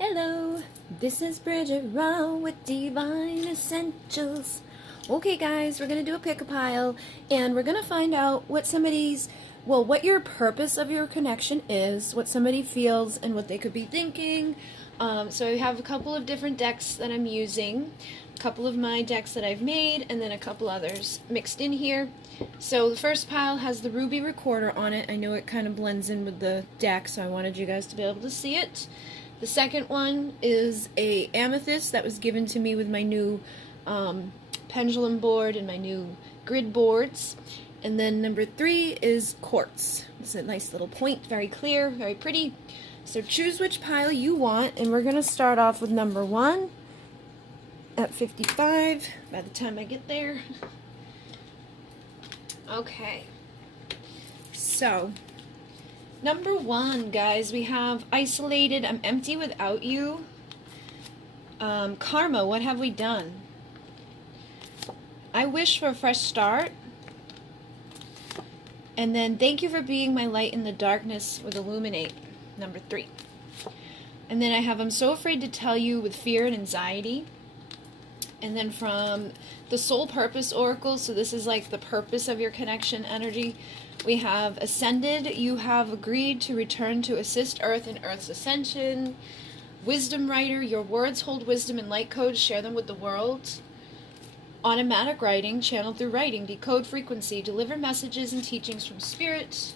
Hello, this is Bridget Rau with Divine Essentials. Okay guys, we're going to do a pick-a-pile and we're going to find out what what your purpose of your connection is, what somebody feels and what they could be thinking. So I have a couple of different decks that I'm using, a couple of my decks that I've made, and then a couple others mixed in here. So the first pile has the Ruby Recorder on it. I know it kind of blends in with the deck, so I wanted you guys to be able to see it. The second one is a amethyst that was given to me with my new pendulum board and my new grid boards. And then number 3 is quartz. It's a nice little point, very clear, very pretty. So choose which pile you want, and we're going to start off with number 1 at 55 by the time I get there. Okay, so number 1, guys, we have isolated, I'm empty without you. Karma, what have we done? I wish for a fresh start. And then thank you for being my light in the darkness with illuminate, number 3. And then I have I'm so afraid to tell you with fear and anxiety. And then from the Soul Purpose Oracle, so this is like the purpose of your connection energy, we have Ascended, you have agreed to return to assist Earth in Earth's ascension. Wisdom Writer, your words hold wisdom and light codes, share them with the world. Automatic Writing, channel through writing, decode frequency, deliver messages and teachings from Spirit.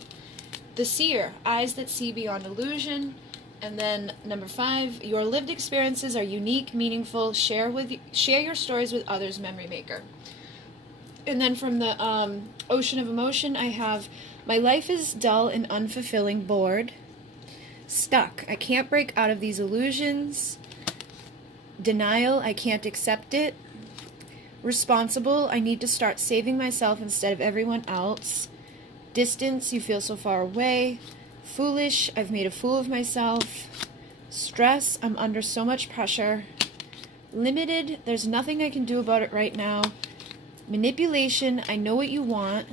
The Seer, eyes that see beyond illusion. And then number 5, your lived experiences are unique, meaningful, share your stories with others, Memory Maker. And then from the Ocean of Emotion, I have my life is dull and unfulfilling, bored. Stuck, I can't break out of these illusions. Denial, I can't accept it. Responsible, I need to start saving myself instead of everyone else. Distance, you feel so far away. Foolish, I've made a fool of myself. Stress, I'm under so much pressure. Limited, there's nothing I can do about it right now. Manipulation, I know what you want.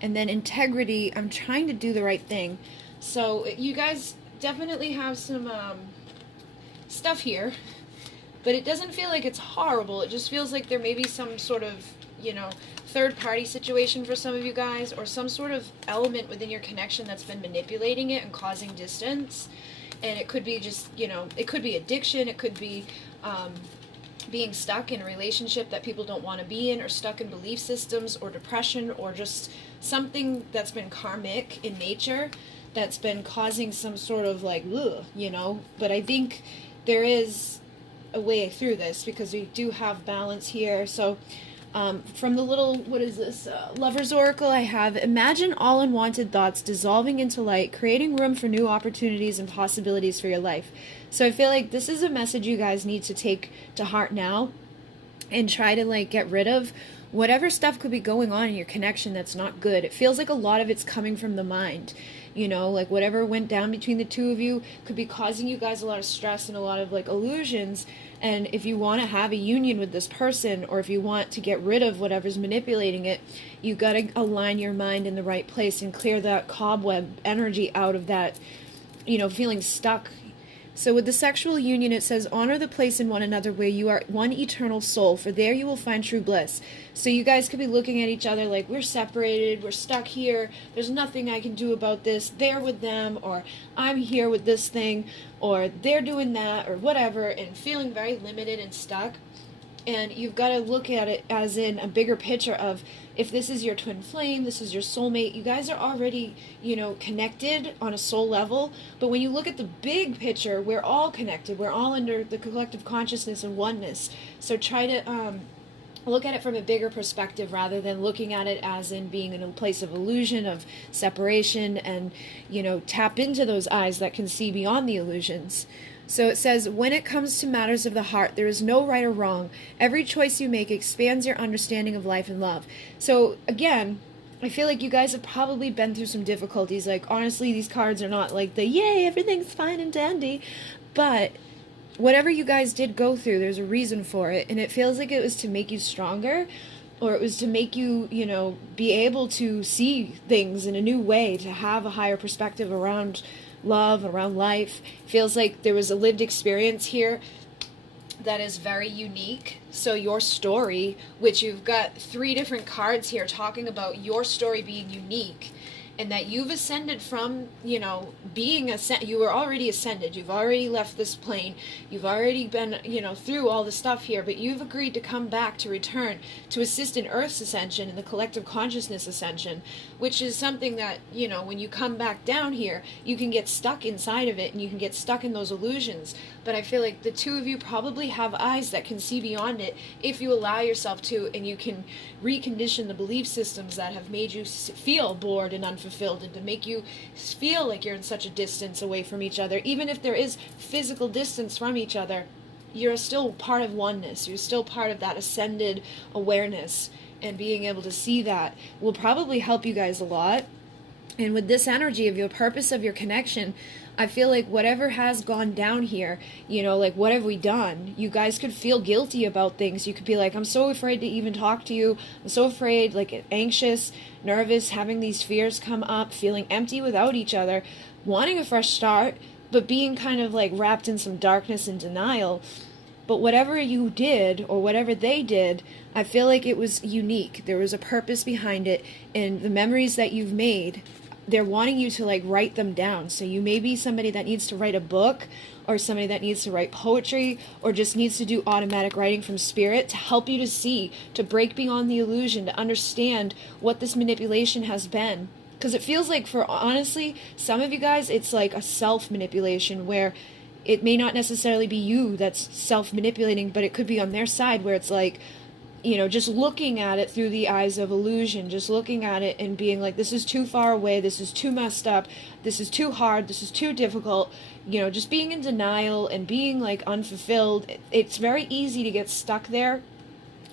And then integrity, I'm trying to do the right thing. So you guys definitely have some stuff here. But it doesn't feel like it's horrible. It just feels like there may be some sort of, third-party situation for some of you guys, or some sort of element within your connection that's been manipulating it and causing distance. And it could be just, it could be addiction. It could be being stuck in a relationship that people don't want to be in, or stuck in belief systems, or depression, or just something that's been karmic in nature that's been causing some sort of But I think there is a way through this, because we do have balance here. So from the little, what is this, Lover's Oracle, I have imagine all unwanted thoughts dissolving into light, creating room for new opportunities and possibilities for your life. So I feel like this is a message you guys need to take to heart now, and try to get rid of whatever stuff could be going on in your connection that's not good. It feels like a lot of it's coming from the mind. Whatever went down between the two of you could be causing you guys a lot of stress and a lot of illusions. And if you want to have a union with this person, or if you want to get rid of whatever's manipulating it, you got to align your mind in the right place and clear that cobweb energy out of that, feeling stuck. So with the sexual union, it says, honor the place in one another where you are one eternal soul, for there you will find true bliss. So you guys could be looking at each other like, we're separated, we're stuck here, there's nothing I can do about this, they're with them, or I'm here with this thing, or they're doing that, or whatever, and feeling very limited and stuck. And you've got to look at it as in a bigger picture of, if this is your twin flame, this is your soulmate, you guys are already, connected on a soul level. But when you look at the big picture, we're all connected. We're all under the collective consciousness and oneness. So try to look at it from a bigger perspective, rather than looking at it as in being in a place of illusion, of separation, and, tap into those eyes that can see beyond the illusions. So it says, when it comes to matters of the heart, there is no right or wrong. Every choice you make expands your understanding of life and love. So again, I feel like you guys have probably been through some difficulties. Honestly, these cards are not like the, yay, everything's fine and dandy. But whatever you guys did go through, there's a reason for it. And it feels like it was to make you stronger, or it was to make you, be able to see things in a new way, to have a higher perspective around love, around life. Feels like there was a lived experience here that is very unique. So your story, which you've got 3 different cards here talking about your story being unique, and that you've ascended from, being you were already ascended. You've already left this plane. You've already been, through all the stuff here, but you've agreed to come back, to return, to assist in Earth's ascension and the collective consciousness ascension, which is something that, when you come back down here, you can get stuck inside of it and you can get stuck in those illusions. But I feel like the 2 of you probably have eyes that can see beyond it if you allow yourself to, and you can recondition the belief systems that have made you feel bored and unfulfilled, and to make you feel like you're in such a distance away from each other. Even if there is physical distance from each other, you're still part of oneness. You're still part of that ascended awareness, and being able to see that will probably help you guys a lot. And with this energy of your purpose of your connection, I feel like whatever has gone down here, like what have we done? You guys could feel guilty about things. You could be like, I'm so afraid to even talk to you. I'm so afraid, like anxious, nervous, having these fears come up, feeling empty without each other, wanting a fresh start, but being kind of like wrapped in some darkness and denial. But whatever you did or whatever they did, I feel like it was unique. There was a purpose behind it, and the memories that you've made, they're wanting you to like write them down. So you may be somebody that needs to write a book, or somebody that needs to write poetry, or just needs to do automatic writing from spirit to help you to see, to break beyond the illusion, to understand what this manipulation has been. Because it feels like, for honestly, some of you guys, it's like a self-manipulation where it may not necessarily be you that's self-manipulating, but it could be on their side where it's like, just looking at it through the eyes of illusion, just looking at it and being like, this is too far away, this is too messed up, this is too hard, this is too difficult, just being in denial and being like unfulfilled. It's very easy to get stuck there.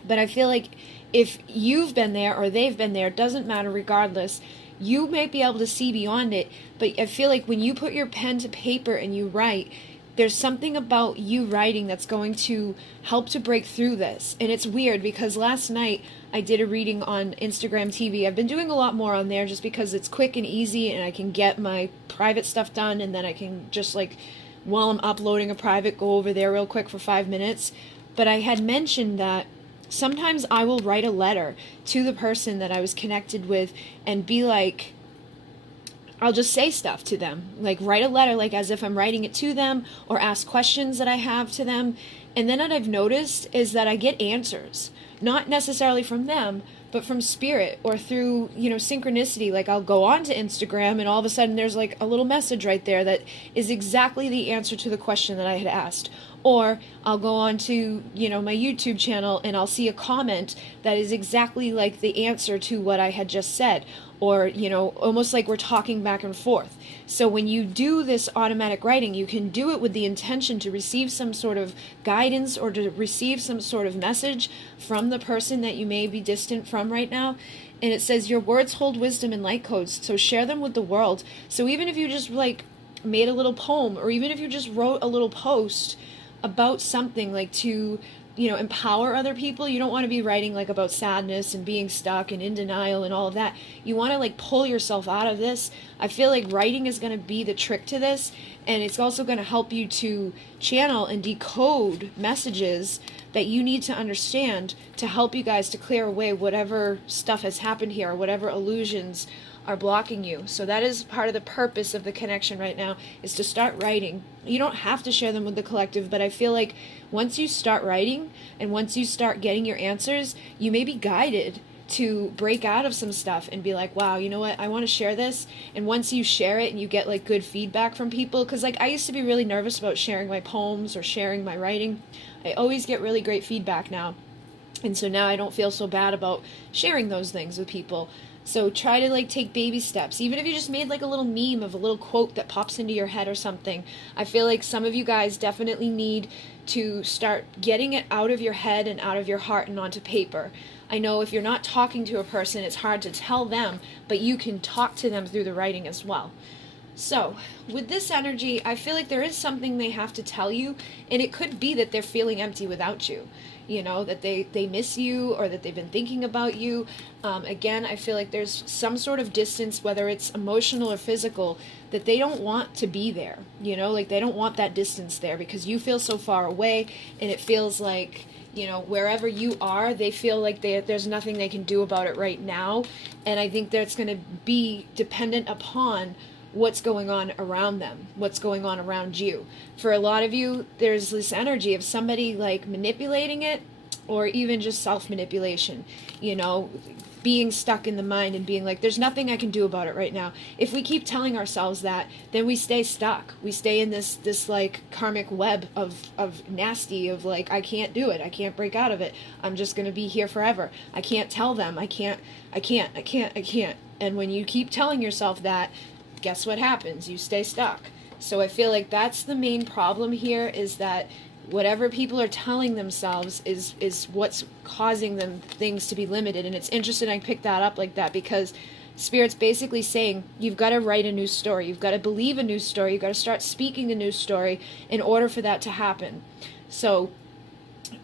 But I feel like if you've been there or they've been there, it doesn't matter regardless. You may be able to see beyond it, but I feel like when you put your pen to paper and you write, there's something about you writing that's going to help to break through this. And it's weird because last night I did a reading on Instagram TV. I've been doing a lot more on there just because it's quick and easy, and I can get my private stuff done, and then I can just like, while I'm uploading a private, go over there real quick for 5 minutes. But I had mentioned that sometimes I will write a letter to the person that I was connected with and be like, I'll just say stuff to them, like write a letter, like as if I'm writing it to them, or ask questions that I have to them. And then what I've noticed is that I get answers, not necessarily from them, but from spirit or through, synchronicity. Like I'll go on to Instagram and all of a sudden there's like a little message right there that is exactly the answer to the question that I had asked. Or I'll go on to, my YouTube channel and I'll see a comment that is exactly like the answer to what I had just said. Or, almost like we're talking back and forth. So when you do this automatic writing, you can do it with the intention to receive some sort of guidance or to receive some sort of message from the person that you may be distant from right now. And it says, your words hold wisdom and light codes, so share them with the world. So even if you just like made a little poem, or even if you just wrote a little post about something, like to empower other people. You don't want to be writing like about sadness and being stuck and in denial and all of that. You want to like pull yourself out of this. I feel like writing is going to be the trick to this, and it's also going to help you to channel and decode messages that you need to understand to help you guys to clear away whatever stuff has happened here, or whatever illusions are blocking you. So that is part of the purpose of the connection right now, is to start writing. You don't have to share them with the collective, but I feel like once you start writing and once you start getting your answers, you may be guided to break out of some stuff and be like, wow, you know what, I want to share this. And once you share it and you get like good feedback from people, because like I used to be really nervous about sharing my poems or sharing my writing. I always get really great feedback now. And so now I don't feel so bad about sharing those things with people. So try to like take baby steps. Even if you just made like a little meme of a little quote that pops into your head or something. I feel like some of you guys definitely need to start getting it out of your head and out of your heart and onto paper. I know if you're not talking to a person, it's hard to tell them, but you can talk to them through the writing as well. So with this energy, I feel like there is something they have to tell you, and it could be that they're feeling empty without you. That they miss you, or that they've been thinking about you. Again, I feel like there's some sort of distance, whether it's emotional or physical, that they don't want to be there, you know, like they don't want that distance there because you feel so far away, and it feels like, you know, wherever you are, they feel like there's nothing they can do about it right now. And I think that's going to be dependent upon what's going on around them, what's going on around you. For a lot of you, there's this energy of somebody like manipulating it, or even just self-manipulation, you know, being stuck in the mind and being like, there's nothing I can do about it right now. If we keep telling ourselves that, then we stay stuck. We stay in this like karmic web of nasty, of like, I can't do it. I can't break out of it. I'm just going to be here forever. I can't tell them. I can't. And when you keep telling yourself that, guess what happens? You stay stuck. So I feel like that's the main problem here, is that whatever people are telling themselves is what's causing them things to be limited. And it's interesting I picked that up like that, because Spirit's basically saying you've got to write a new story, you've got to believe a new story, you've got to start speaking a new story in order for that to happen. So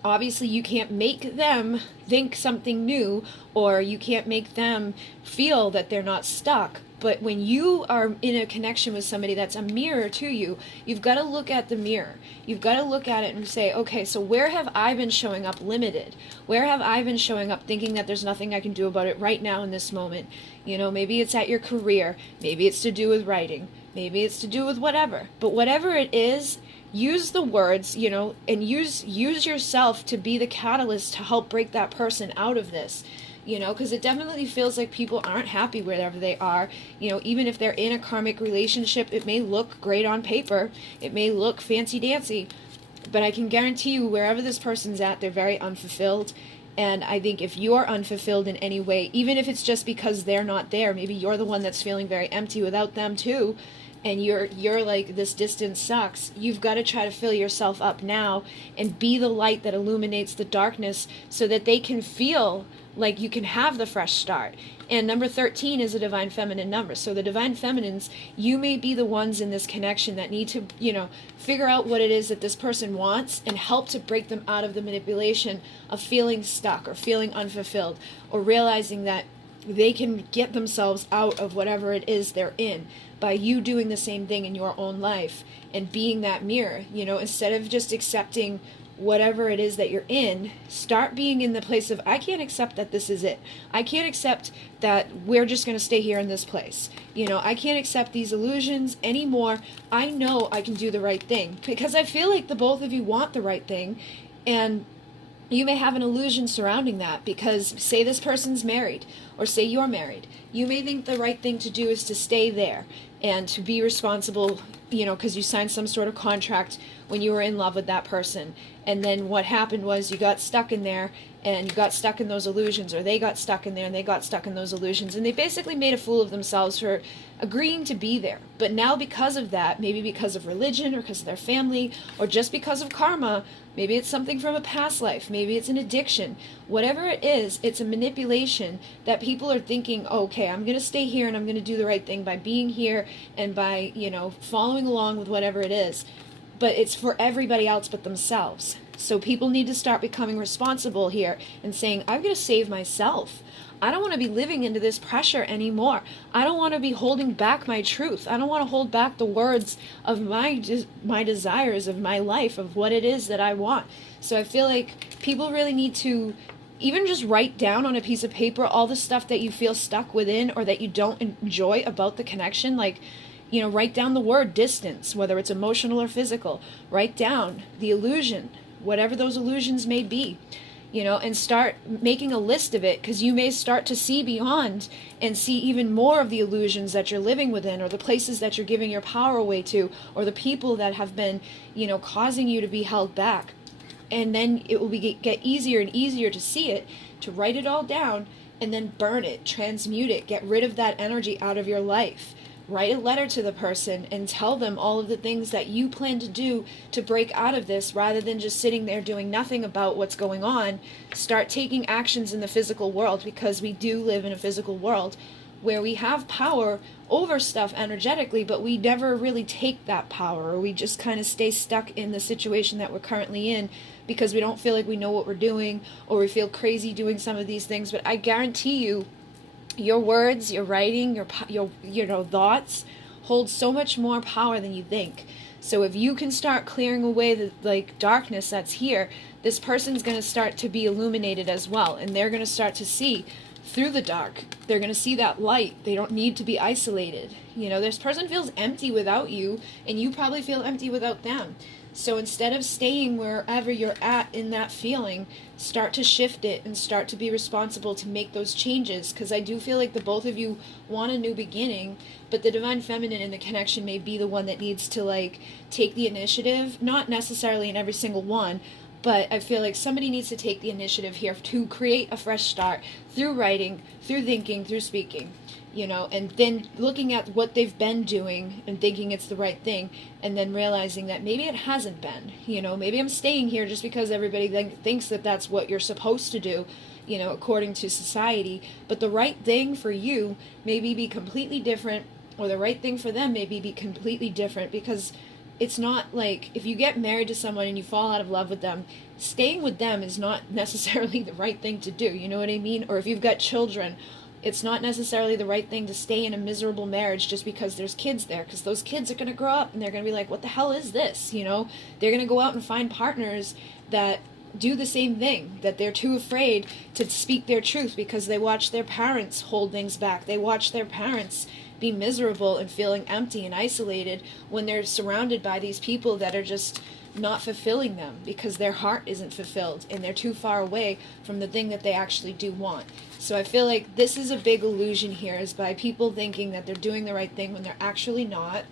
obviously you can't make them think something new, or you can't make them feel that they're not stuck. But when you are in a connection with somebody that's a mirror to you, you've got to look at the mirror. You've got to look at it and say, okay, so where have I been showing up limited? Where have I been showing up thinking that there's nothing I can do about it right now in this moment? You know, maybe it's at your career. Maybe it's to do with writing. Maybe it's to do with whatever. But whatever it is, use the words, you know, and use yourself to be the catalyst to help break that person out of this. You know, because it definitely feels like people aren't happy wherever they are. You know, even if they're in a karmic relationship, it may look great on paper. It may look fancy-dancy. But I can guarantee you, wherever this person's at, they're very unfulfilled. And I think if you're unfulfilled in any way, even if it's just because they're not there, maybe you're the one that's feeling very empty without them too, and you're like, this distance sucks, you've got to try to fill yourself up now and be the light that illuminates the darkness, so that they can feel like you can have the fresh start. And number 13 is a divine feminine number. So the divine feminines, you may be the ones in this connection that need to, you know, figure out what it is that this person wants and help to break them out of the manipulation of feeling stuck or feeling unfulfilled, or realizing that they can get themselves out of whatever it is they're in by you doing the same thing in your own life and being that mirror. You know, instead of just accepting whatever it is that you're in, start being in the place of, I can't accept that this is it. I can't accept that we're just going to stay here in this place. You know, I can't accept these illusions anymore. I know I can do the right thing, because I feel like the both of you want the right thing, and you may have an illusion surrounding that, because say this person's married, or say you're married. You may think the right thing to do is to stay there and to be responsible, you know, because you signed some sort of contract when you were in love with that person. And then what happened was you got stuck in there, and you got stuck in those illusions, or they got stuck in there and they got stuck in those illusions, and they basically made a fool of themselves for agreeing to be there. But now, because of that, maybe because of religion or because of their family, or just because of karma, maybe it's something from a past life, maybe it's an addiction, whatever it is, it's a manipulation that people are thinking, okay, I'm going to stay here and I'm going to do the right thing by being here and by, you know, following along with whatever it is. But it's for everybody else but themselves. So people need to start becoming responsible here and saying, I'm going to save myself. I don't want to be living into this pressure anymore. I don't want to be holding back my truth. I don't want to hold back the words of my desires of my life, of what it is that I want. So I feel like people really need to even just write down on a piece of paper all the stuff that you feel stuck within, or that you don't enjoy about the connection. Like, you know, write down the word distance, whether it's emotional or physical. Write down the illusion, whatever those illusions may be, you know, and start making a list of it, because you may start to see beyond and see even more of the illusions that you're living within, or the places that you're giving your power away to, or the people that have been, you know, causing you to be held back. And then it will get easier and easier to see it, to write it all down, and then burn it, transmute it, get rid of that energy out of your life. Write a letter to the person and tell them all of the things that you plan to do to break out of this, rather than just sitting there doing nothing about what's going on. Start taking actions in the physical world, because we do live in a physical world where we have power over stuff energetically, but we never really take that power, or we just kind of stay stuck in the situation that we're currently in because we don't feel like we know what we're doing, or we feel crazy doing some of these things. But I guarantee you, your words, your writing, your thoughts holds so much more power than you think. So if you can start clearing away the like darkness that's here, this person's going to start to be illuminated as well, and they're going to start to see through the dark. They're going to see that light. They don't need to be isolated. You know, this person feels empty without you, and you probably feel empty without them. So instead of staying wherever you're at in that feeling, start to shift it and start to be responsible to make those changes. Because I do feel like the both of you want a new beginning, but the Divine Feminine in the connection may be the one that needs to like take the initiative. Not necessarily in every single one, but I feel like somebody needs to take the initiative here to create a fresh start through writing, through thinking, through speaking. You know, and then looking at what they've been doing and thinking it's the right thing, and then realizing that maybe it hasn't been. You know, maybe I'm staying here just because everybody thinks that that's what you're supposed to do, you know, according to society. But the right thing for you maybe be completely different, or the right thing for them maybe be completely different, because it's not like if you get married to someone and you fall out of love with them, staying with them is not necessarily the right thing to do. You know what I mean? Or if you've got children, it's not necessarily the right thing to stay in a miserable marriage just because there's kids there, because those kids are going to grow up and they're going to be like, what the hell is this? You know, they're going to go out and find partners that do the same thing, that they're too afraid to speak their truth because they watch their parents hold things back. They watch their parents be miserable and feeling empty and isolated when they're surrounded by these people that are just not fulfilling them because their heart isn't fulfilled and they're too far away from the thing that they actually do want. So I feel like this is a big illusion here, is by people thinking that they're doing the right thing when they're actually not,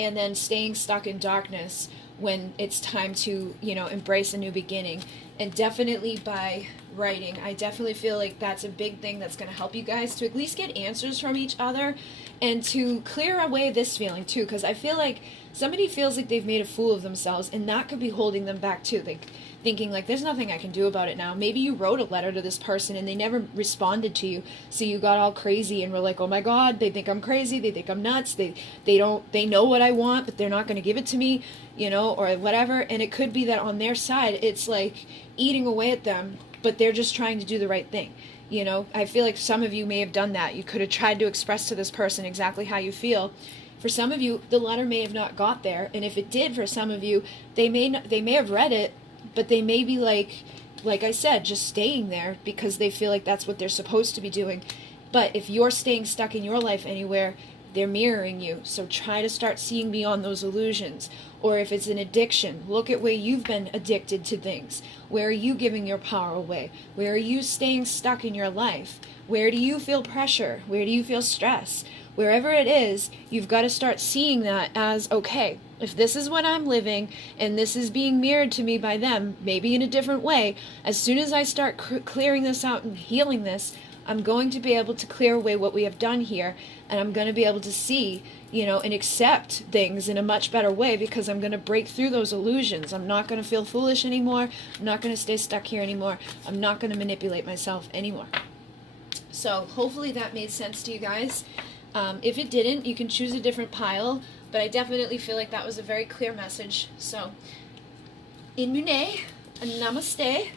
and then staying stuck in darkness when it's time to, you know, embrace a new beginning. And definitely by writing, I definitely feel like that's a big thing that's going to help you guys to at least get answers from each other and to clear away this feeling too, because I feel like somebody feels like they've made a fool of themselves, and that could be holding them back too. Like thinking like, there's nothing I can do about it now. Maybe you wrote a letter to this person and they never responded to you, so you got all crazy and were like, oh my god, they think I'm crazy, they think I'm nuts, they know what I want, but they're not going to give it to me, you know, or whatever. And it could be that on their side it's like eating away at them, but they're just trying to do the right thing. You know, I feel like some of you may have done that. You could have tried to express to this person exactly how you feel. For some of you, the letter may have not got there, and if it did, for some of you, they may have read it, but they may be like I said, just staying there because they feel like that's what they're supposed to be doing. But if you're staying stuck in your life anywhere, they're mirroring you. So try to start seeing beyond those illusions. Or if it's an addiction, look at where you've been addicted to things. Where are you giving your power away? Where are you staying stuck in your life? Where do you feel pressure? Where do you feel stress? Wherever it is, you've got to start seeing that as, okay, if this is what I'm living and this is being mirrored to me by them, maybe in a different way, as soon as I start clearing this out and healing this, I'm going to be able to clear away what we have done here, and I'm going to be able to see, you know, and accept things in a much better way, because I'm going to break through those illusions. I'm not going to feel foolish anymore. I'm not going to stay stuck here anymore. I'm not going to manipulate myself anymore. So hopefully that made sense to you guys. If it didn't, you can choose a different pile, but I definitely feel like that was a very clear message. So, Inmune, namaste.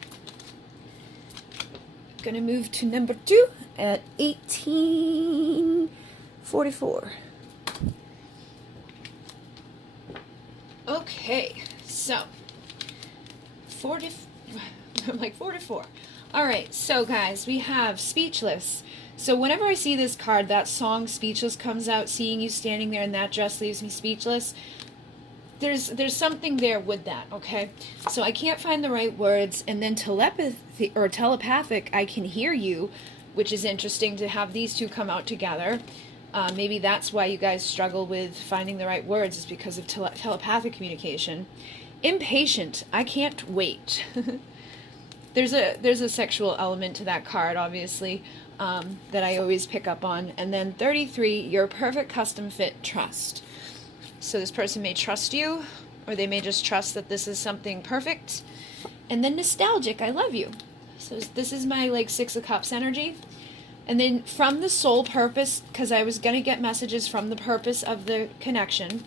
Gonna move to number 2 at 1844. Okay, so 44. All right, so guys, we have Speechless. So whenever I see this card, that song Speechless comes out, seeing you standing there in that dress leaves me speechless. There's something there with that, okay? So I can't find the right words, and then telepathic, I can hear you, which is interesting to have these two come out together. Maybe that's why you guys struggle with finding the right words, is because of telepathic communication. Impatient, I can't wait. There's a sexual element to that card, obviously, that I always pick up on. And then 33, your perfect custom fit trust. So this person may trust you, or they may just trust that this is something perfect. And then nostalgic, I love you. So this is my like 6 of Cups energy. And then from the soul purpose, because I was going to get messages from the purpose of the connection,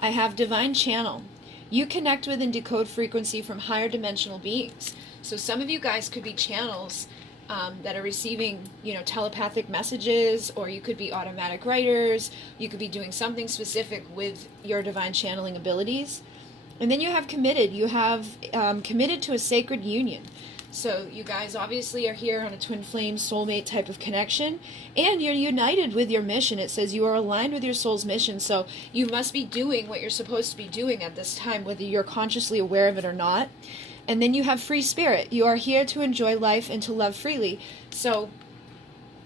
I have divine channel. You connect with and decode frequency from higher dimensional beings. So some of you guys could be channels that are receiving, telepathic messages, or you could be automatic writers. You could be doing something specific with your divine channeling abilities. And then you have committed. You have committed to a sacred union. So you guys obviously are here on a twin flame soulmate type of connection, and you're united with your mission. It says you are aligned with your soul's mission, so you must be doing what you're supposed to be doing at this time, whether you're consciously aware of it or not. And then you have free spirit. You are here to enjoy life and to love freely. So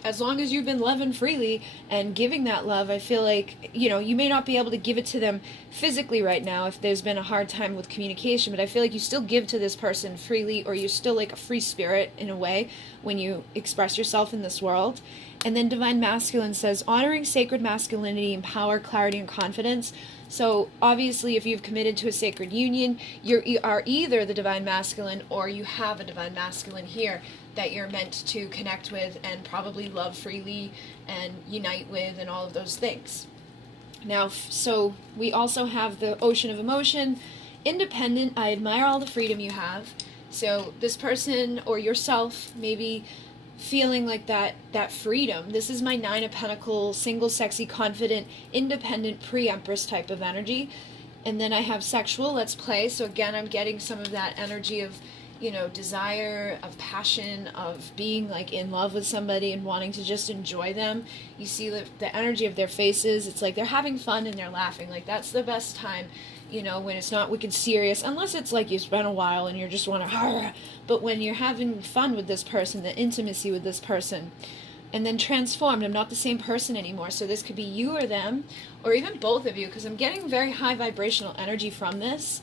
as long as you've been loving freely and giving that love, I feel like, you may not be able to give it to them physically right now if there's been a hard time with communication, but I feel like you still give to this person freely, or you're still like a free spirit in a way when you express yourself in this world. And then Divine Masculine says, honoring sacred masculinity and power, clarity, and confidence. So obviously, if you've committed to a sacred union, you are either the Divine Masculine, or you have a Divine Masculine here that you're meant to connect with and probably love freely and unite with and all of those things. Now, so we also have the Ocean of Emotion. Independent, I admire all the freedom you have. So this person or yourself maybe feeling like that freedom. This is my Nine of Pentacles, single, sexy, confident, independent, pre-Empress type of energy. And then I have sexual, let's play. So again, I'm getting some of that energy of, desire, of passion, of being like in love with somebody and wanting to just enjoy them. You see the energy of their faces. It's like they're having fun and they're laughing. Like that's the best time, when it's not wicked serious, unless it's like it's been a while and you just want to, but when you're having fun with this person, the intimacy with this person. And then transformed, I'm not the same person anymore. So this could be you or them, or even both of you, because I'm getting very high vibrational energy from this.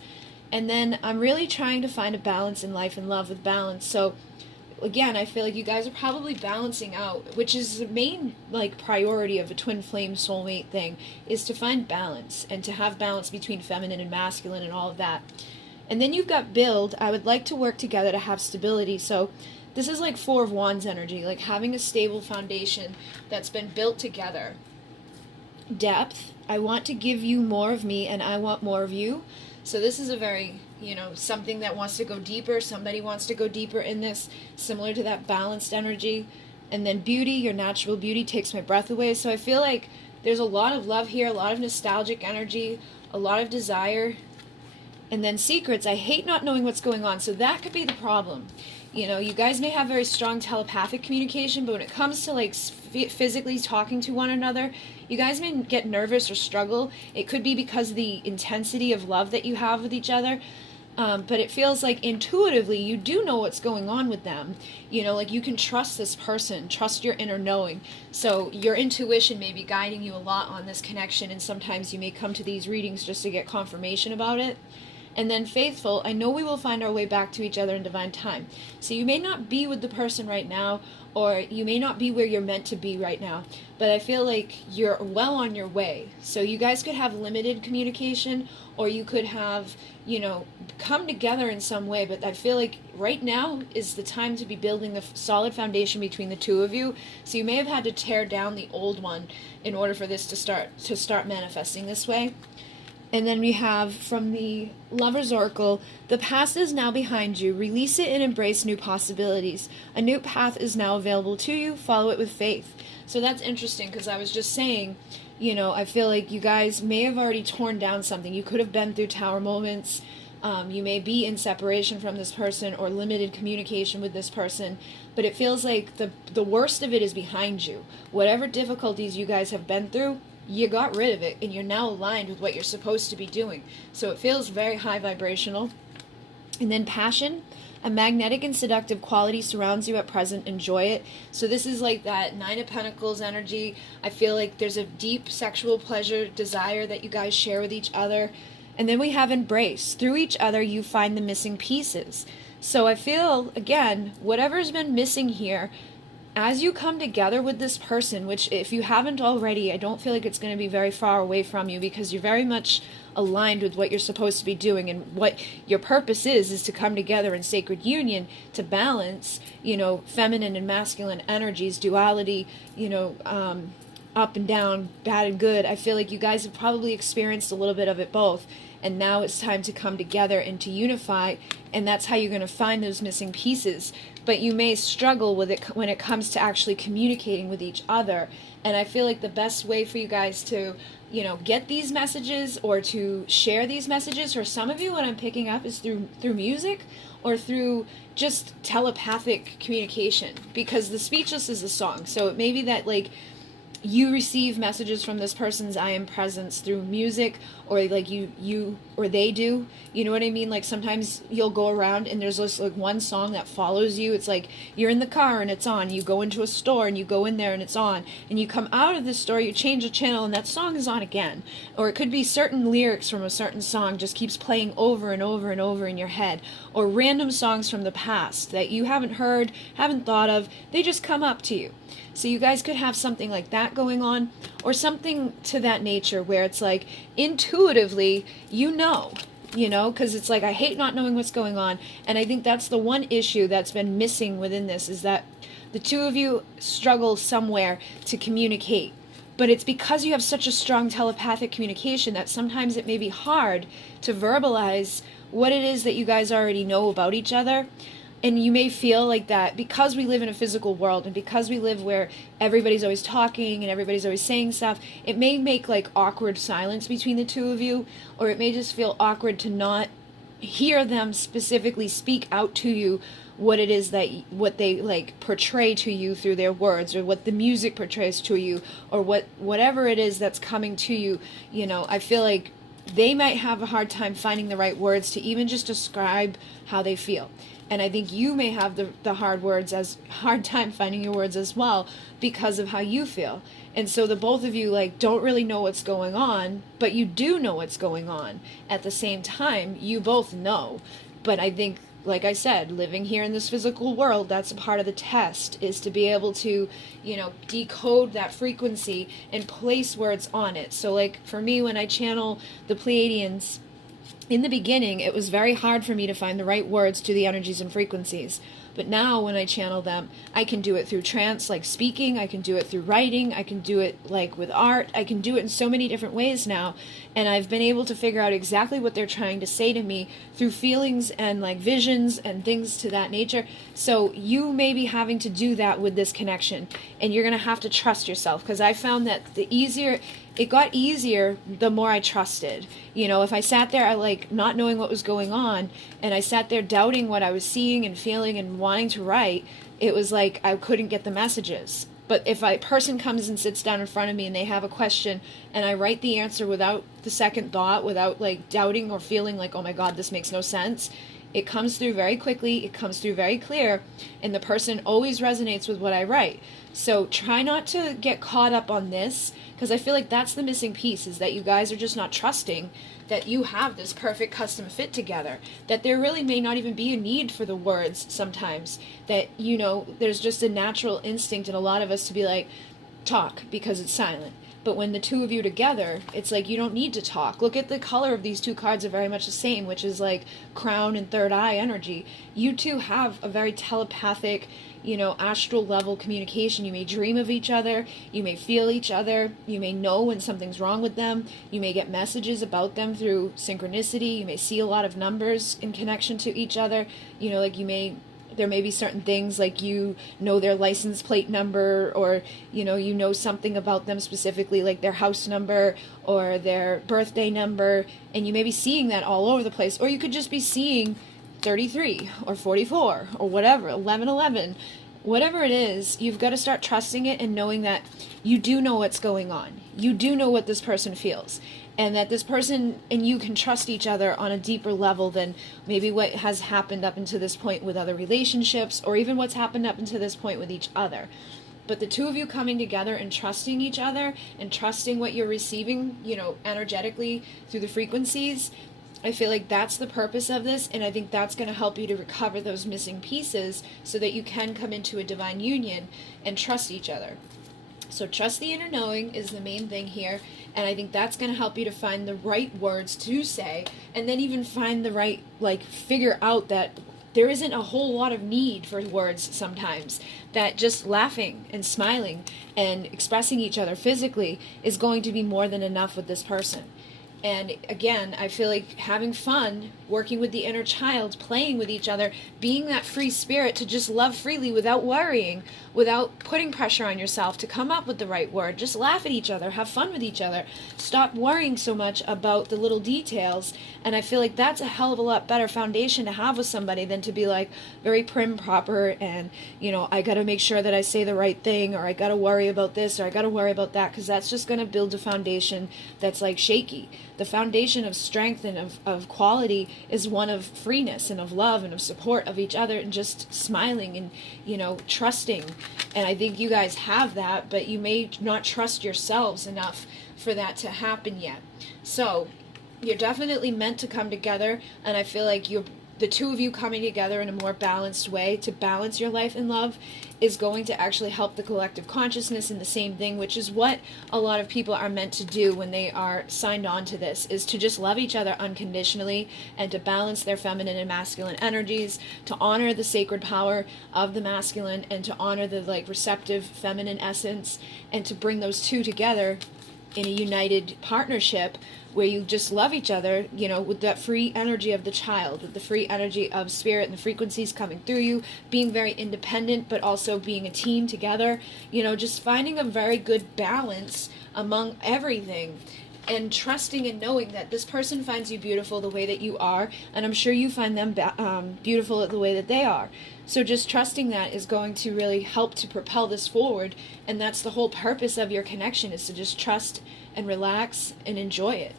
And then I'm really trying to find a balance in life and love with balance. So again, I feel like you guys are probably balancing out, which is the main priority of a twin flame soulmate thing, is to find balance and to have balance between feminine and masculine and all of that. And then you've got build. I would like to work together to have stability. So this is like Four of Wands energy, like having a stable foundation that's been built together. Depth. I want to give you more of me and I want more of you. So this is a very, something that wants to go deeper. Somebody wants to go deeper in this, similar to that balanced energy. And then beauty, your natural beauty takes my breath away. So I feel like there's a lot of love here, a lot of nostalgic energy, a lot of desire. And then secrets, I hate not knowing what's going on. So that could be the problem. You guys may have very strong telepathic communication, but when it comes to physically talking to one another, you guys may get nervous or struggle. It could be because of the intensity of love that you have with each other. But it feels like intuitively you do know what's going on with them. You can trust this person, trust your inner knowing. So your intuition may be guiding you a lot on this connection, and sometimes you may come to these readings just to get confirmation about it. And then faithful, I know we will find our way back to each other in divine time. So you may not be with the person right now, or you may not be where you're meant to be right now, but I feel like you're well on your way. So you guys could have limited communication, or you could have, come together in some way, but I feel like right now is the time to be building the solid foundation between the two of you. So you may have had to tear down the old one in order for this to start manifesting this way. And then we have from the Lover's Oracle, the past is now behind you. Release it and embrace new possibilities. A new path is now available to you. Follow it with faith. So that's interesting, because I was just saying, I feel like you guys may have already torn down something. You could have been through tower moments. You may be in separation from this person or limited communication with this person. But it feels like the worst of it is behind you. Whatever difficulties you guys have been through, you got rid of it, and you're now aligned with what you're supposed to be doing. So it feels very high vibrational. And then passion, a magnetic and seductive quality surrounds you at present. Enjoy it. So this is like that Nine of Pentacles energy. I feel like there's a deep sexual pleasure, desire that you guys share with each other. And then we have embrace. Through each other, you find the missing pieces. So I feel, again, whatever's been missing here, as you come together with this person, which if you haven't already, I don't feel like it's going to be very far away from you, because you're very much aligned with what you're supposed to be doing, and what your purpose is to come together in sacred union to balance, feminine and masculine energies, duality, up and down, bad and good. I feel like you guys have probably experienced a little bit of it both. and now it's time to come together and to unify, and that's how you're going to find those missing pieces. But you may struggle with it when it comes to actually communicating with each other. And I feel like the best way for you guys to, get these messages or to share these messages, for some of you, what I'm picking up is through music or through just telepathic communication, because the speechless is a song. So it may be that like you receive messages from this person's I am presence through music, or like you or they do, you know what I mean? Like sometimes you'll go around and there's just like one song that follows you. It's like you're in the car and it's on, you go into a store and you go in there and it's on, and you come out of the store, you change the channel and that song is on again. Or it could be certain lyrics from a certain song just keeps playing over and over and over in your head, or random songs from the past that you haven't heard, haven't thought of, they just come up to you. So you guys could have something like that going on, or something to that nature where it's like intuitively, because it's like, I hate not knowing what's going on. And I think that's the one issue that's been missing within this, is that the two of you struggle somewhere to communicate. But it's because you have such a strong telepathic communication that sometimes it may be hard to verbalize what it is that you guys already know about each other. And you may feel like that because we live in a physical world, and because we live where everybody's always talking and everybody's always saying stuff, it may make like awkward silence between the two of you, or it may just feel awkward to not hear them specifically speak out to you what it is that what they like portray to you through their words, or what the music portrays to you, or whatever it is that's coming to you. I feel like they might have a hard time finding the right words to even just describe how they feel. And I think you may have the hard time finding your words as well, because of how you feel. And so the both of you like don't really know what's going on, but you do know what's going on. At the same time, you both know. But I think, like I said, living here in this physical world, that's a part of the test, is to be able to, decode that frequency and place words on it. So like for me, when I channel the Pleiadians, in the beginning, it was very hard for me to find the right words to the energies and frequencies. But now when I channel them, I can do it through trance, like speaking. I can do it through writing. I can do it like with art. I can do it in so many different ways now. And I've been able to figure out exactly what they're trying to say to me through feelings and like visions and things to that nature. So you may be having to do that with this connection. And you're going to have to trust yourself, because I found that it got easier the more I trusted. If I sat there like not knowing what was going on, and I sat there doubting what I was seeing and feeling and wanting to write, it was like I couldn't get the messages. But if a person comes and sits down in front of me and they have a question, and I write the answer without the second thought, without like doubting or feeling like, oh my God, this makes no sense, it comes through very quickly, it comes through very clear, and the person always resonates with what I write. So try not to get caught up on this, because I feel like that's the missing piece, is that you guys are just not trusting that you have this perfect custom fit together, that there really may not even be a need for the words sometimes, that, there's just a natural instinct in a lot of us to be like, talk, because it's silent. But when the two of you together, it's like you don't need to talk. Look at the color of these two cards, are very much the same, which is like crown and third eye energy. You two have a very telepathic, astral level communication. You may dream of each other, you may feel each other, you may know when something's wrong with them, you may get messages about them through synchronicity, you may see a lot of numbers in connection to each other, there may be certain things like their license plate number, or something about them specifically, like their house number or their birthday number, and you may be seeing that all over the place. Or you could just be seeing 33 or 44 or whatever, 1111, whatever it is. You've got to start trusting it and knowing that you do know what's going on. You do know what this person feels, and that this person and you can trust each other on a deeper level than maybe what has happened up until this point with other relationships, or even what's happened up until this point with each other. But the two of you coming together and trusting each other and trusting what you're receiving, energetically through the frequencies, I feel like that's the purpose of this, and I think that's going to help you to recover those missing pieces so that you can come into a divine union and trust each other. So trust the inner knowing is the main thing here, and I think that's going to help you to find the right words to say, and then even find the right, figure out that there isn't a whole lot of need for words sometimes, that just laughing and smiling and expressing each other physically is going to be more than enough with this person. And again, I feel like having fun, working with the inner child, playing with each other, being that free spirit to just love freely without worrying, without putting pressure on yourself to come up with the right word. Just laugh at each other, have fun with each other. Stop worrying so much about the little details. And I feel like that's a hell of a lot better foundation to have with somebody than to be like very prim proper and, you know, I got to make sure that I say the right thing, or I got to worry about this, or I got to worry about that, because that's just going to build a foundation that's like shaky. The foundation of strength and of quality is one of freeness and of love and of support of each other and just smiling and, you know, trusting. And I think you guys have that, but you may not trust yourselves enough for that to happen yet. So you're definitely meant to come together, and I feel like the two of you coming together in a more balanced way to balance your life in love is going to actually help the collective consciousness in the same thing, which is what a lot of people are meant to do when they are signed on to this, is to just love each other unconditionally and to balance their feminine and masculine energies, to honor the sacred power of the masculine and to honor the like receptive feminine essence, and to bring those two together in a united partnership where you just love each other, you know, with that free energy of the child, with the free energy of spirit and the frequencies coming through you, being very independent, but also being a team together, you know, just finding a very good balance among everything and trusting and knowing that this person finds you beautiful the way that you are, and I'm sure you find them beautiful the way that they are. So just trusting that is going to really help to propel this forward, and that's the whole purpose of your connection, is to just trust and relax and enjoy it.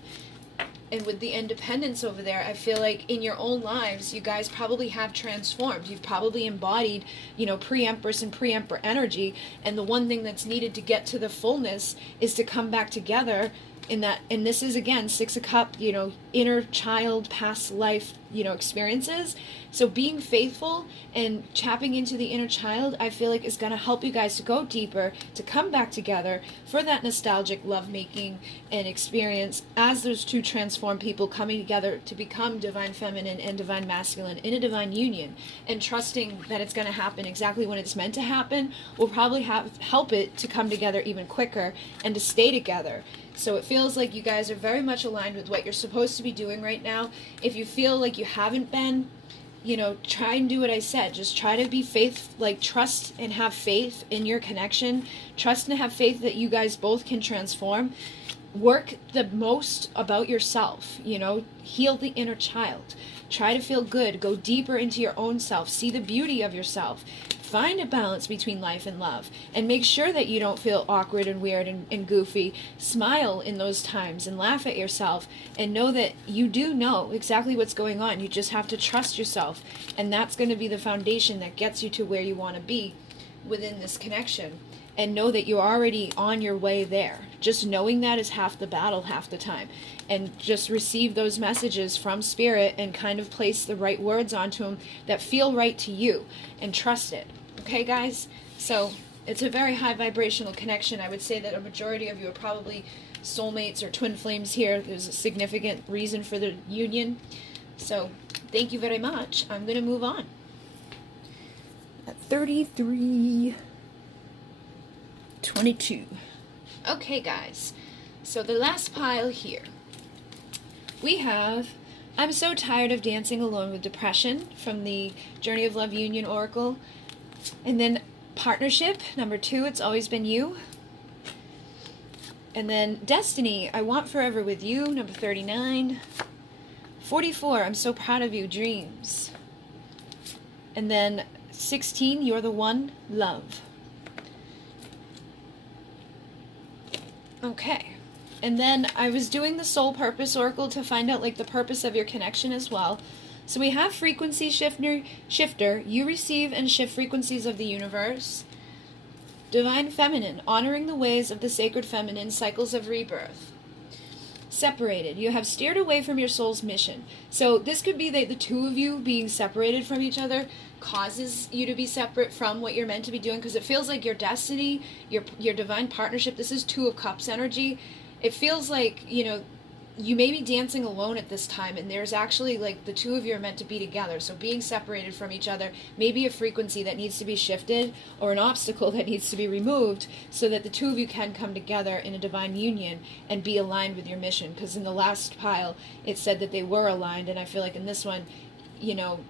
And with the independence over there, I feel like in your own lives, you guys probably have transformed. You've probably embodied, you know, pre-empress and pre-emperor energy, and the one thing that's needed to get to the fullness is to come back together in that. And this is again Six of Cups, you know, inner child, past life, you know, experiences. So being faithful and tapping into the inner child, I feel like is going to help you guys to go deeper, to come back together for that nostalgic lovemaking and experience as those two transformed people coming together to become divine feminine and divine masculine in a divine union, and trusting that it's going to happen exactly when it's meant to happen will probably help it to come together even quicker and to stay together. So it feels like you guys are very much aligned with what you're supposed to be doing right now. If you feel like you haven't been, you know, try and do what I said. Just try to be trust and have faith in your connection. Trust and have faith that you guys both can transform. Work the most about yourself, you know, heal the inner child. Try to feel good. Go deeper into your own self. See the beauty of yourself. Find a balance between life and love, and make sure that you don't feel awkward and weird and goofy. Smile in those times and laugh at yourself, and know that you do know exactly what's going on. You just have to trust yourself, and that's going to be the foundation that gets you to where you want to be within this connection. And know that you're already on your way there. Just knowing that is half the battle half the time. And just receive those messages from spirit and kind of place the right words onto them that feel right to you, and trust it. Okay, guys? So it's a very high vibrational connection. I would say that a majority of you are probably soulmates or twin flames here. There's a significant reason for the union. So thank you very much. I'm going to move on. At 33... 22. Okay, guys, so the last pile here, we have I'm so tired of dancing alone with depression from the Journey of Love Union Oracle, and then partnership, number 2, it's always been you, and then destiny, I want forever with you, number 39, 44, I'm so proud of you, dreams, and then 16, you're the one, love. Okay, and then I was doing the Soul Purpose Oracle to find out like the purpose of your connection as well. So we have Frequency Shifter, you receive and shift frequencies of the universe. Divine Feminine, honoring the ways of the sacred feminine, cycles of rebirth. Separated, you have steered away from your soul's mission. So this could be that the two of you being separated from each other causes you to be separate from what you're meant to be doing, because it feels like your destiny, your divine partnership, this is 2 of Cups energy. It feels like, you know, you may be dancing alone at this time, and there's actually, like, the two of you are meant to be together. So being separated from each other may be a frequency that needs to be shifted, or an obstacle that needs to be removed, so that the two of you can come together in a divine union and be aligned with your mission. Because in the last pile, it said that they were aligned, and I feel like in this one, you know,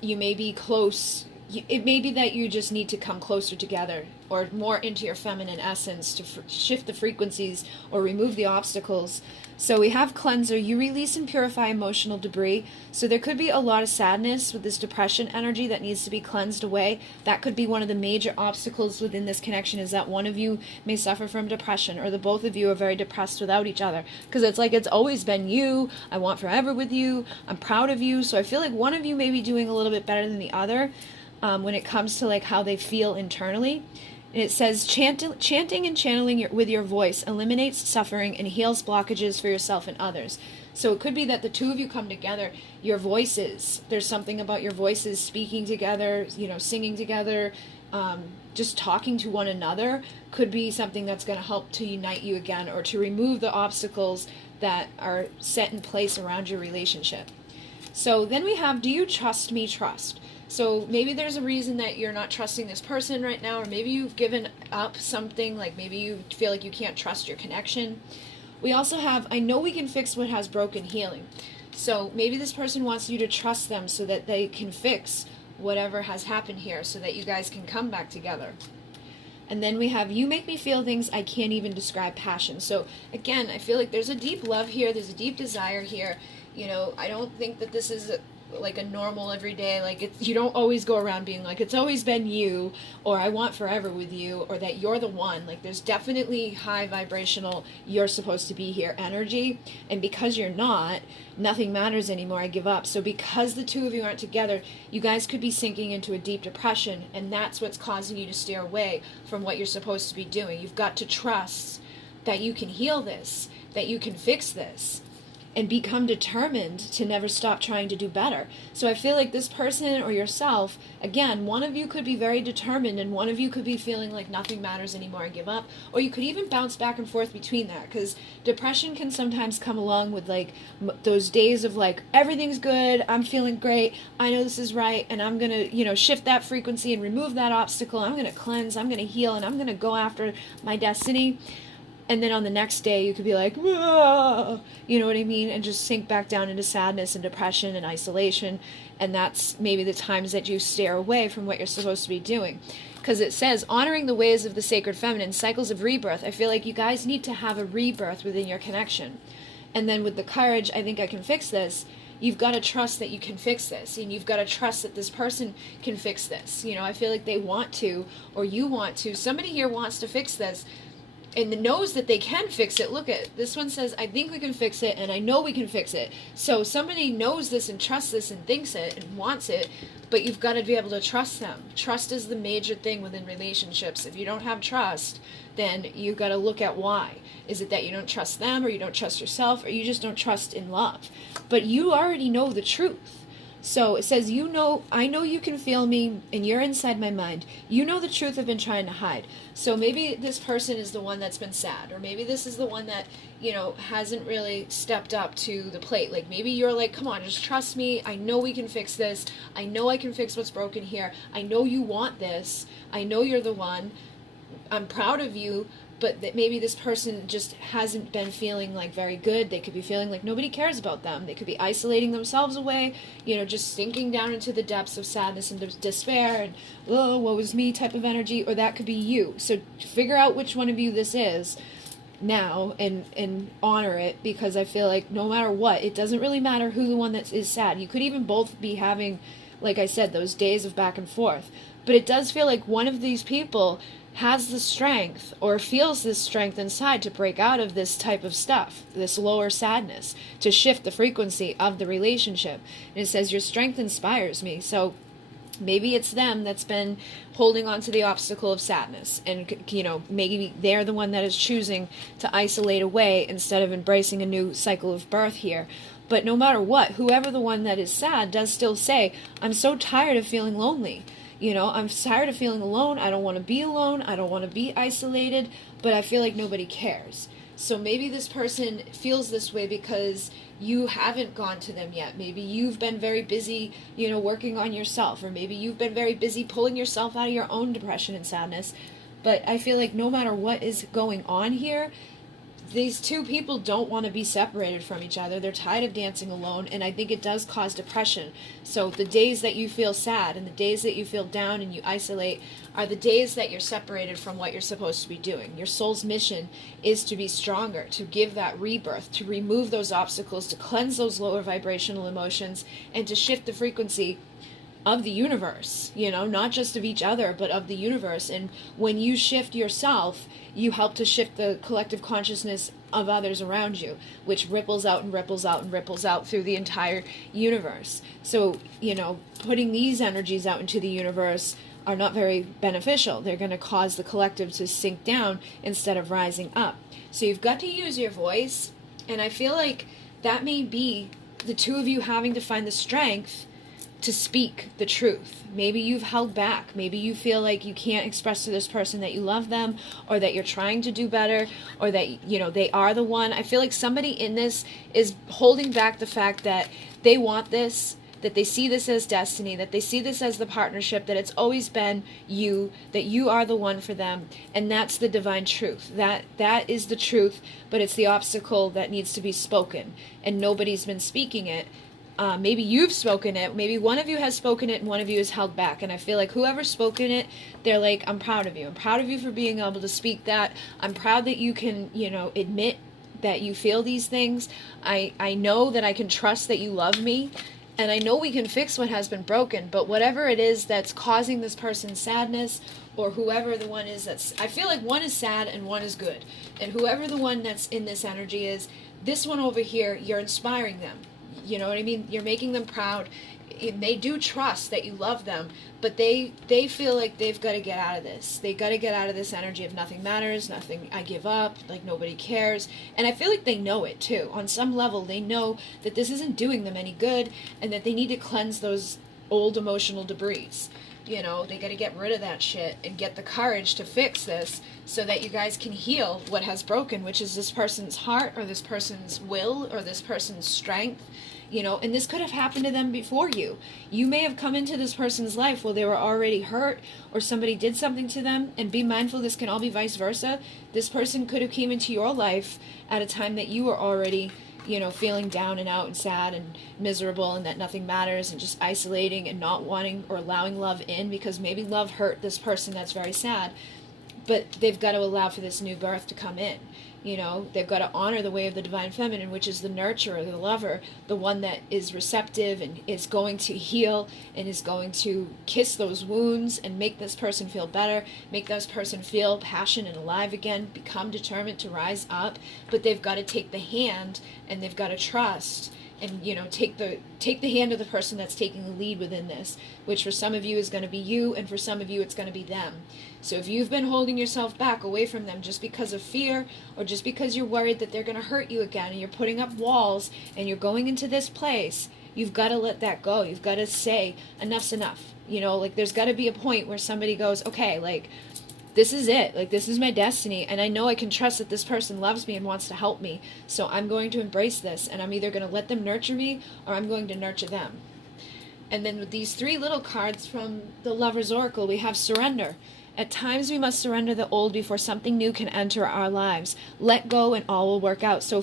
you may be close. It may be that you just need to come closer together, or more into your feminine essence, to shift the frequencies or remove the obstacles. So we have cleanser. You release and purify emotional debris. So there could be a lot of sadness with this depression energy that needs to be cleansed away. That could be one of the major obstacles within this connection, is that one of you may suffer from depression, or the both of you are very depressed without each other. Because it's like, it's always been you. I want forever with you. I'm proud of you. So I feel like one of you may be doing a little bit better than the other when it comes to like how they feel internally. And it says, chanting and channeling with your voice eliminates suffering and heals blockages for yourself and others. So it could be that the two of you come together, your voices, there's something about your voices speaking together, you know, singing together, just talking to one another could be something that's going to help to unite you again, or to remove the obstacles that are set in place around your relationship. So then we have, do you trust me, trust? So maybe there's a reason that you're not trusting this person right now, or maybe you've given up something, like maybe you feel like you can't trust your connection. We also have, I know we can fix what has broken, healing. So maybe this person wants you to trust them so that they can fix whatever has happened here, so that you guys can come back together. And then we have, you make me feel things I can't even describe, passion. So again, I feel like there's a deep love here, there's a deep desire here. You know, I don't think that this is like a normal everyday, like, it's, you don't always go around being like, it's always been you, or I want forever with you, or that you're the one. Like, there's definitely high vibrational, you're supposed to be here energy, and because you're not, nothing matters anymore, I give up. So because the two of you aren't together, you guys could be sinking into a deep depression, and that's what's causing you to steer away from what you're supposed to be doing. You've got to trust that you can heal this, that you can fix this, and become determined to never stop trying to do better. So I feel like this person or yourself, again, one of you could be very determined, and one of you could be feeling like nothing matters anymore, I give up. Or you could even bounce back and forth between that, because depression can sometimes come along with like those days of like, everything's good, I'm feeling great, I know this is right, and I'm gonna, you know, shift that frequency and remove that obstacle, I'm gonna cleanse, I'm gonna heal, and I'm gonna go after my destiny. And then on the next day, you could be like, whoa, you know what I mean? And just sink back down into sadness and depression and isolation. And that's maybe the times that you steer away from what you're supposed to be doing. Because it says, honoring the ways of the sacred feminine, cycles of rebirth. I feel like you guys need to have a rebirth within your connection. And then with the courage, I think I can fix this. You've got to trust that you can fix this. And you've got to trust that this person can fix this. You know, I feel like they want to, or you want to. Somebody here wants to fix this, and knows that they can fix it. Look at this one, says, I think we can fix it, and I know we can fix it. So somebody knows this and trusts this and thinks it and wants it, but you've got to be able to trust them. Trust is the major thing within relationships. If you don't have trust, then you've got to look at why. Is it that you don't trust them, or you don't trust yourself, or you just don't trust in love? But you already know the truth. So it says, you know, I know you can feel me, and you're inside my mind. You know the truth I've been trying to hide. So maybe this person is the one that's been sad, or maybe this is the one that, you know, hasn't really stepped up to the plate. Like, maybe you're like, come on, just trust me. I know we can fix this. I know I can fix what's broken here. I know you want this. I know you're the one. I'm proud of you. But that maybe this person just hasn't been feeling like very good. They could be feeling like nobody cares about them. They could be isolating themselves away, you know, just sinking down into the depths of sadness and despair and, oh, woe is me type of energy. Or that could be you. So figure out which one of you this is now and honor it, because I feel like no matter what, it doesn't really matter who the one that is sad. You could even both be having, like I said, those days of back and forth. But it does feel like one of these people has the strength, or feels this strength inside, to break out of this type of stuff, this lower sadness, to shift the frequency of the relationship. And it says, your strength inspires me. So maybe it's them that's been holding on to the obstacle of sadness, and, you know, maybe they're the one that is choosing to isolate away instead of embracing a new cycle of birth here. But no matter what, whoever the one that is sad does still say, I'm so tired of feeling lonely. You know, I'm tired of feeling alone. I don't want to be alone. I don't want to be isolated, but I feel like nobody cares. So maybe this person feels this way because you haven't gone to them yet. Maybe you've been very busy, working on yourself, or maybe you've been very busy pulling yourself out of your own depression and sadness. But I feel like no matter what is going on here, these two people don't want to be separated from each other. They're tired of dancing alone, and I think it does cause depression. So the days that you feel sad and the days that you feel down and you isolate are the days that you're separated from what you're supposed to be doing. Your soul's mission is to be stronger, to give that rebirth, to remove those obstacles, to cleanse those lower vibrational emotions, and to shift the frequency of the universe, not just of each other, but of the universe. And when you shift yourself, you help to shift the collective consciousness of others around you, which ripples out and ripples out and ripples out through the entire universe. So, putting these energies out into the universe are not very beneficial. They're going to cause the collective to sink down instead of rising up. So you've got to use your voice, and I feel like that may be the two of you having to find the strength to speak the truth. Maybe you've held back. Maybe you feel like you can't express to this person that you love them, or that you're trying to do better, or that, they are the one. I feel like somebody in this is holding back the fact that they want this, that they see this as destiny, that they see this as the partnership, that it's always been you, that you are the one for them, and that's the divine truth. That is the truth, but it's the obstacle that needs to be spoken, and nobody's been speaking it. Maybe you've spoken it, maybe one of you has spoken it and one of you has held back, and I feel like whoever's spoken it, they're like, I'm proud of you. I'm proud of you for being able to speak that. I'm proud that you can, admit that you feel these things. I know that I can trust that you love me, and I know we can fix what has been broken, but whatever it is that's causing this person's sadness, or whoever the one is I feel like one is sad and one is good, and whoever the one that's in this energy is, this one over here, you're inspiring them. You know what I mean? You're making them proud. They do trust that you love them, but they feel like they've got to get out of this. They got to get out of this energy of nothing matters, nothing, I give up, like nobody cares. And I feel like they know it too. On some level, they know that this isn't doing them any good, and that they need to cleanse those old emotional debris. They got to get rid of that shit and get the courage to fix this so that you guys can heal what has broken, which is this person's heart, or this person's will, or this person's strength. And this could have happened to them before you. You may have come into this person's life while they were already hurt, or somebody did something to them, and be mindful this can all be vice versa. This person could have came into your life at a time that you were already, feeling down and out and sad and miserable, and that nothing matters, and just isolating and not wanting or allowing love in, because maybe love hurt this person that's very sad. But they've got to allow for this new birth to come in. They've got to honor the way of the divine feminine, which is the nurturer, the lover, the one that is receptive and is going to heal and is going to kiss those wounds and make this person feel better, make this person feel passionate and alive again, become determined to rise up. But they've got to take the hand, and they've got to trust, and take the hand of the person that's taking the lead within this, which for some of you is going to be you, and for some of you it's going to be them. So if you've been holding yourself back away from them just because of fear, or just because you're worried that they're going to hurt you again, and you're putting up walls and you're going into this place, you've got to let that go. You've got to say enough's enough. There's got to be a point where somebody goes, okay, this is it. This is my destiny, and I know I can trust that this person loves me and wants to help me. So I'm going to embrace this, and I'm either going to let them nurture me, or I'm going to nurture them. And then with these three little cards from the Lover's Oracle, we have surrender. At times we must surrender the old before something new can enter our lives. Let go and all will work out. So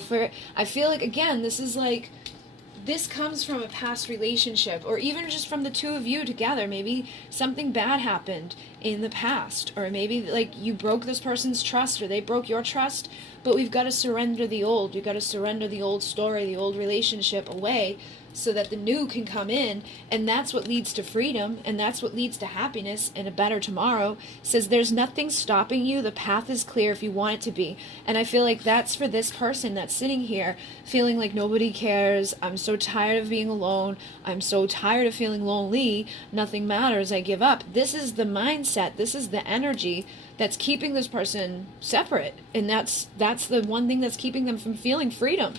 I feel like, again, this comes from a past relationship, or even just from the two of you together. Maybe something bad happened in the past, or maybe you broke this person's trust, or they broke your trust. But we've got to surrender the old. We've got to surrender the old story, the old relationship away, so that the new can come in, and that's what leads to freedom, and that's what leads to happiness and a better tomorrow. It says there's nothing stopping you. The path is clear if you want it to be. And I feel like that's for this person that's sitting here feeling like nobody cares. I'm so tired of being alone. I'm so tired of feeling lonely. Nothing matters. I give up. This is the mindset. This is the energy that's keeping this person separate, and that's the one thing that's keeping them from feeling freedom.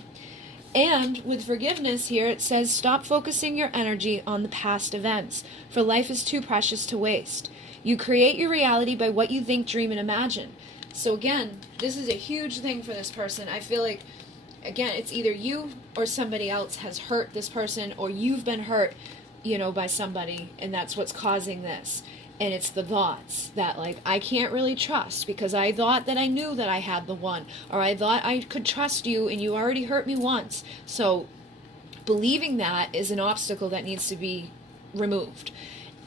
And with forgiveness here, it says, stop focusing your energy on the past events, for life is too precious to waste. You create your reality by what you think, dream, and imagine. So again, this is a huge thing for this person. I feel like, again, it's either you or somebody else has hurt this person, or you've been hurt, by somebody, and that's what's causing this. And it's the thoughts that, like, I can't really trust because I thought that I knew that I had the one, or I thought I could trust you and you already hurt me once. So believing that is an obstacle that needs to be removed.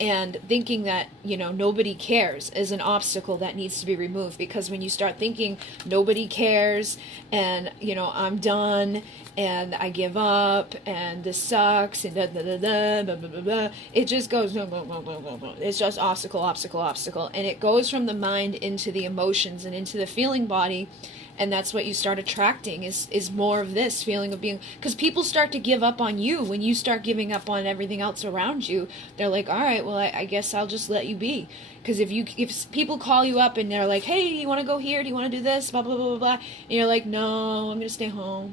And thinking that, nobody cares is an obstacle that needs to be removed, because when you start thinking nobody cares and, I'm done and I give up and this sucks and blah, blah, blah, blah, it just goes, blah, blah, blah, blah, blah. It's just obstacle, obstacle, obstacle. And it goes from the mind into the emotions and into the feeling body. And that's what you start attracting is more of this feeling of being, because people start to give up on you when you start giving up on everything else around you. They're like, all right, well, I guess I'll just let you be. Because if people call you up and they're like, hey, do you want to go here? Do you want to do this? Blah, blah, blah, blah, blah. And you're like, no, I'm going to stay home.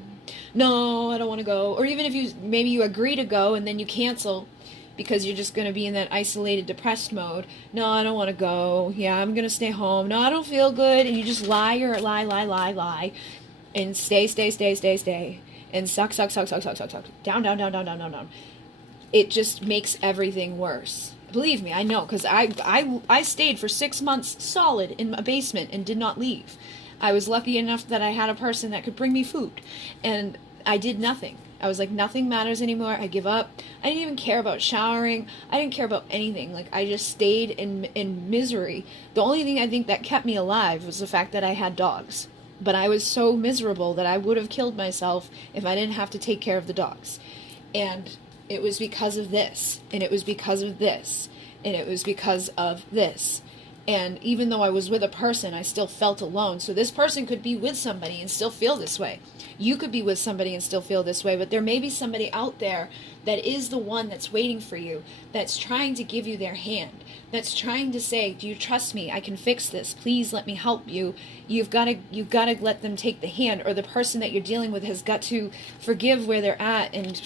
No, I don't want to go. Or even if maybe you agree to go and then you cancel, because you're just going to be in that isolated, depressed mode. No, I don't want to go. Yeah, I'm going to stay home. No, I don't feel good. And you just lie, and stay, and suck, down. It just makes everything worse. Believe me, I know, because I stayed for 6 months solid in a basement and did not leave. I was lucky enough that I had a person that could bring me food, and I did nothing. I was like, nothing matters anymore. I give up. I didn't even care about showering. I didn't care about anything. Like, I just stayed in misery. The only thing I think that kept me alive was the fact that I had dogs. But I was so miserable that I would have killed myself if I didn't have to take care of the dogs. And it was because of this. And it was because of this. And it was because of this. And even though I was with a person, I still felt alone. So this person could be with somebody and still feel this way. You could be with somebody and still feel this way. But there may be somebody out there that is the one that's waiting for you, that's trying to give you their hand, that's trying to say, do you trust me? I can fix this. Please let me help you. You've got to let them take the hand, or the person that you're dealing with has got to forgive where they're at and,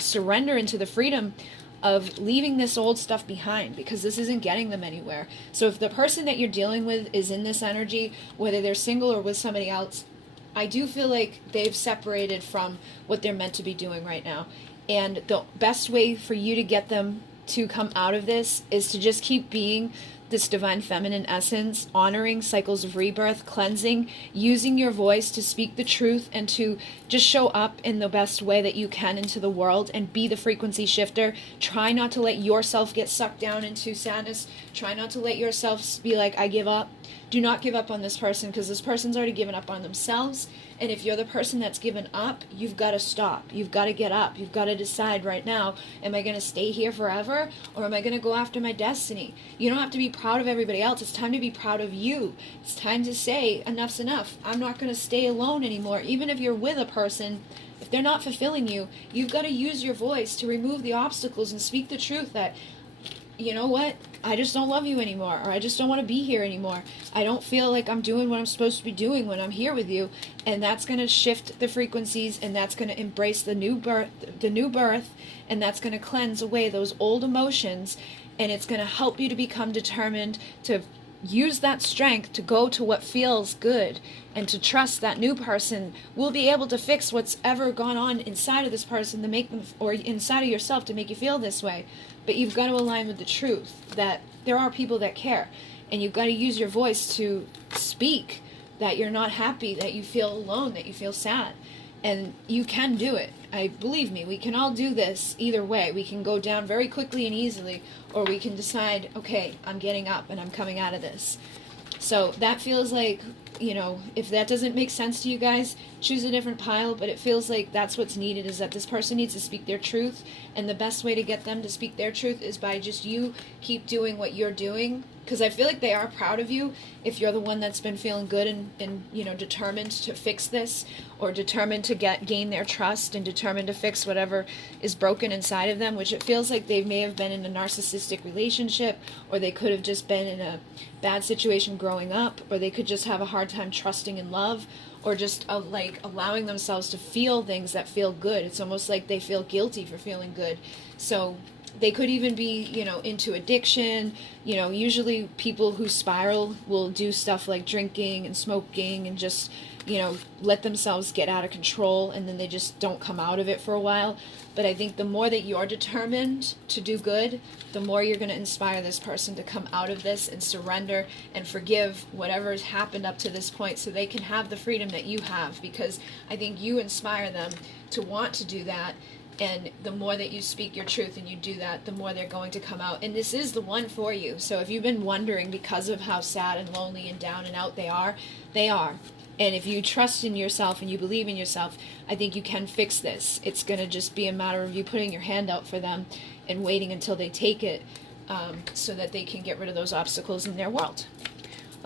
surrender into the freedom of leaving this old stuff behind, because this isn't getting them anywhere. So if the person that you're dealing with is in this energy, whether they're single or with somebody else, I do feel like they've separated from what they're meant to be doing right now. And the best way for you to get them to come out of this is to just keep being this divine feminine essence, honoring cycles of rebirth, cleansing, using your voice to speak the truth and to just show up in the best way that you can into the world and be the frequency shifter. Try not to let yourself get sucked down into sadness. Try not to let yourself be like, I give up. Do not give up on this person, because this person's already given up on themselves. And if you're the person that's given up, you've got to stop. You've got to get up. You've got to decide right now, am I going to stay here forever, or am I going to go after my destiny? You don't have to be proud of everybody else. It's time to be proud of you. It's time to say, enough's enough. I'm not going to stay alone anymore. Even if you're with a person, if they're not fulfilling you, you've got to use your voice to remove the obstacles and speak the truth that, you know what, I just don't love you anymore, or I just don't want to be here anymore. I don't feel like I'm doing what I'm supposed to be doing when I'm here with you. And that's going to shift the frequencies, and that's going to embrace the new birth, and that's going to cleanse away those old emotions, and it's going to help you to become determined to use that strength to go to what feels good, and to trust that new person will be able to fix what's ever gone on inside of this person to make them, or inside of yourself to make you feel this way. But you've got to align with the truth that there are people that care, and you've got to use your voice to speak that you're not happy, that you feel alone, that you feel sad. And you can do it. Believe me, we can all do this either way. We can go down very quickly and easily, or we can decide, okay, I'm getting up and I'm coming out of this. So that feels like, if that doesn't make sense to you guys, choose a different pile, but it feels like that's what's needed, is that this person needs to speak their truth, and the best way to get them to speak their truth is by just you keep doing what you're doing, because I feel like they are proud of you if you're the one that's been feeling good and determined to fix this, or determined to gain their trust, and determined to fix whatever is broken inside of them, which it feels like they may have been in a narcissistic relationship, or they could have just been in a bad situation growing up, or they could just have a hard time trusting in love, or just allowing themselves to feel things that feel good. It's almost like they feel guilty for feeling good. So They could even be, you know, into addiction. You know, usually people who spiral will do stuff like drinking and smoking and just, you know, let themselves get out of control, and then they just don't come out of it for a while. But I think the more that you're determined to do good, the more you're going to inspire this person to come out of this and surrender and forgive whatever has happened up to this point, so they can have the freedom that you have, because I think you inspire them to want to do that. And the more that you speak your truth and you do that, the more they're going to come out. And this is the one for you. So if you've been wondering because of how sad and lonely and down and out they are, they are. And if you trust in yourself and you believe in yourself, I think you can fix this. It's going to just be a matter of you putting your hand out for them and waiting until they take it, so that they can get rid of those obstacles in their world.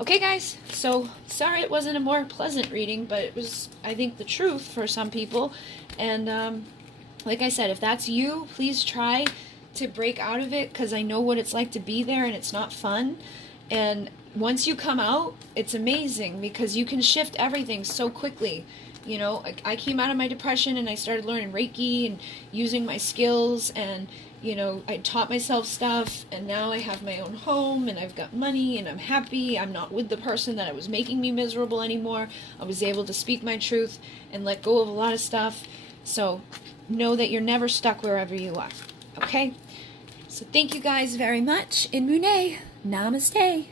Okay, guys, so sorry it wasn't a more pleasant reading, but it was, I think, the truth for some people. And like I said, if that's you, please try to break out of it, because I know what it's like to be there and it's not fun. And once you come out, it's amazing, because you can shift everything so quickly. You know, I came out of my depression and I started learning Reiki and using my skills, and, you know, I taught myself stuff, and now I have my own home and I've got money and I'm happy. I'm not with the person that was making me miserable anymore. I was able to speak my truth and let go of a lot of stuff. So know that you're never stuck wherever you are. Okay? So thank you guys very much. In Mune. Namaste.